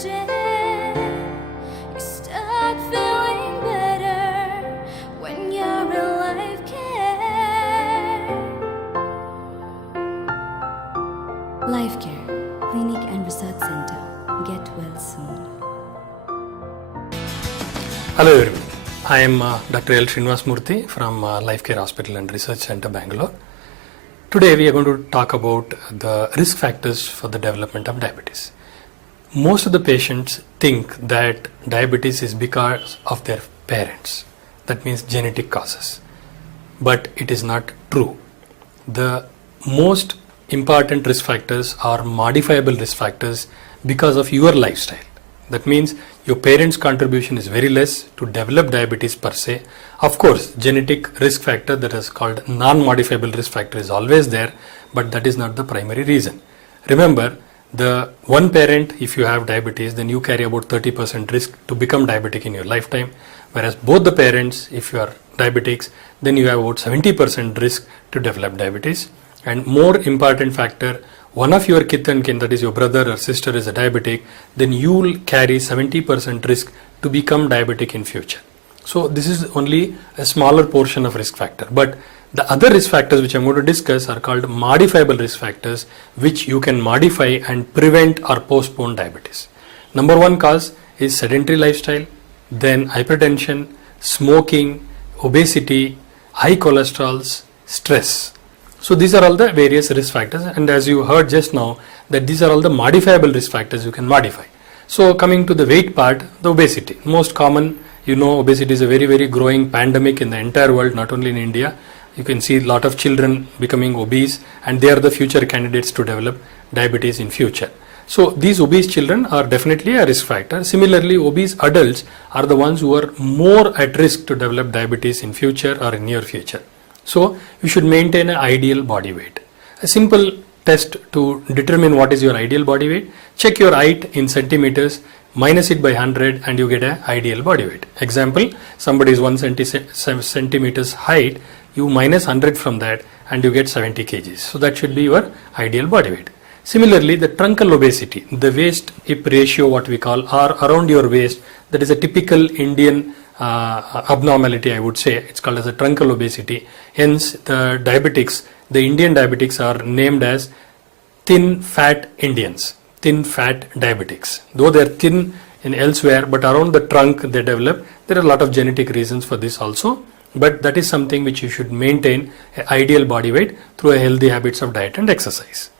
changing. You start feeling better when you're in life care. Life Care Clinic and Research Center. Get well soon. Hello everyone, I am Dr. Sreenivasa Murthy from Life Care Hospital and Research Center, Bangalore. Today we are going to talk about the risk factors for the development of diabetes. Most of the patients think that diabetes is because of their parents. That means genetic causes. But it is not true. The most important risk factors are modifiable risk factors because of your lifestyle. That means your parents' contribution is very less to develop diabetes per se. Of course, genetic risk factor that is called non-modifiable risk factor is always there, but that is not the primary reason. Remember, the one parent, if you have diabetes, then you carry about 30% risk to become diabetic in your lifetime. Whereas both the parents, if you are diabetics, then you have about 70% risk to develop diabetes. And more important factor, one of your kith and kin, that is your brother or sister, is a diabetic, then you will carry 70% risk to become diabetic in future. So this is only a smaller portion of risk factor. But the other risk factors which I'm going to discuss are called modifiable risk factors, which you can modify and prevent or postpone diabetes. Number one cause is sedentary lifestyle, then hypertension, smoking, obesity, high cholesterol, stress. So these are all the various risk factors, and as you heard just now, that these are all the modifiable risk factors you can modify. So coming to the weight part, the obesity. Most common, you know, obesity is a very, very growing pandemic in the entire world, not only in India. You can see a lot of children becoming obese, and they are the future candidates to develop diabetes in future. So these obese children are definitely a risk factor. Similarly, obese adults are the ones who are more at risk to develop diabetes in future or in near future. So you should maintain an ideal body weight. A simple test to determine what is your ideal body weight: check your height in centimeters, minus it by 100, and you get an ideal body weight. Example, somebody is 170 centimeters height, you minus 100 from that and you get 70 kgs. So that should be your ideal body weight. Similarly, the truncal obesity, the waist hip ratio, what we call, or around your waist, that is a typical Indian abnormality, I would say. It's called as a truncal obesity. Hence the diabetics, the Indian diabetics, are named as thin fat Indians, thin fat diabetics. Though they're thin in elsewhere, but around the trunk they develop. There are a lot of genetic reasons for this also, but that is something which you should maintain an ideal body weight through a healthy habits of diet and exercise.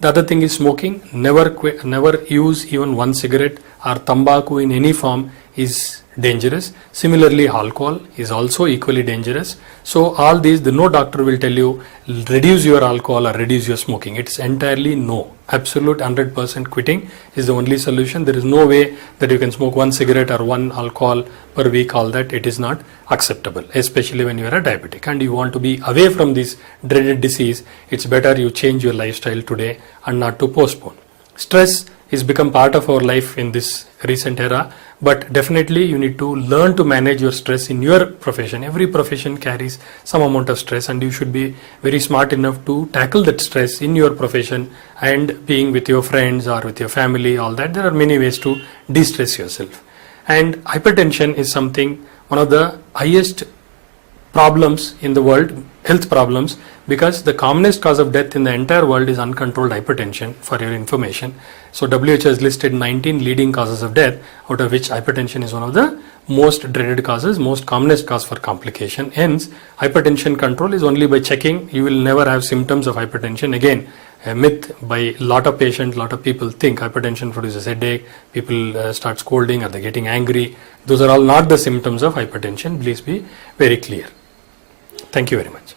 The other thing is smoking. Never use even one cigarette or tambaku in any form is dangerous. Similarly, alcohol is also equally dangerous. So all these, no doctor will tell you reduce your alcohol or reduce your smoking. It's entirely no. Absolute 100% quitting is the only solution. There is no way that you can smoke one cigarette or one alcohol per week. All that, it is not acceptable, especially when you are a diabetic and you want to be away from this dreaded disease. It's better you change your lifestyle today and not to postpone. Stress is become part of our life in this recent era, but definitely you need to learn to manage your stress in your profession. Every profession carries some amount of stress, and you should be very smart enough to tackle that stress in your profession and being with your friends or with your family, all that. There are many ways to de-stress yourself. And hypertension is something, one of the highest problems in the world, health problems, because the commonest cause of death in the entire world is uncontrolled hypertension, for your information. So WHO has listed 19 leading causes of death, out of which hypertension is one of the most dreaded causes, most commonest cause for complication. Hence, hypertension control is only by checking. You will never have symptoms of hypertension. Again, a myth by lot of patients, lot of people think hypertension produces headache, people start scolding or they're getting angry. Those are all not the symptoms of hypertension. Please be very clear. Thank you very much.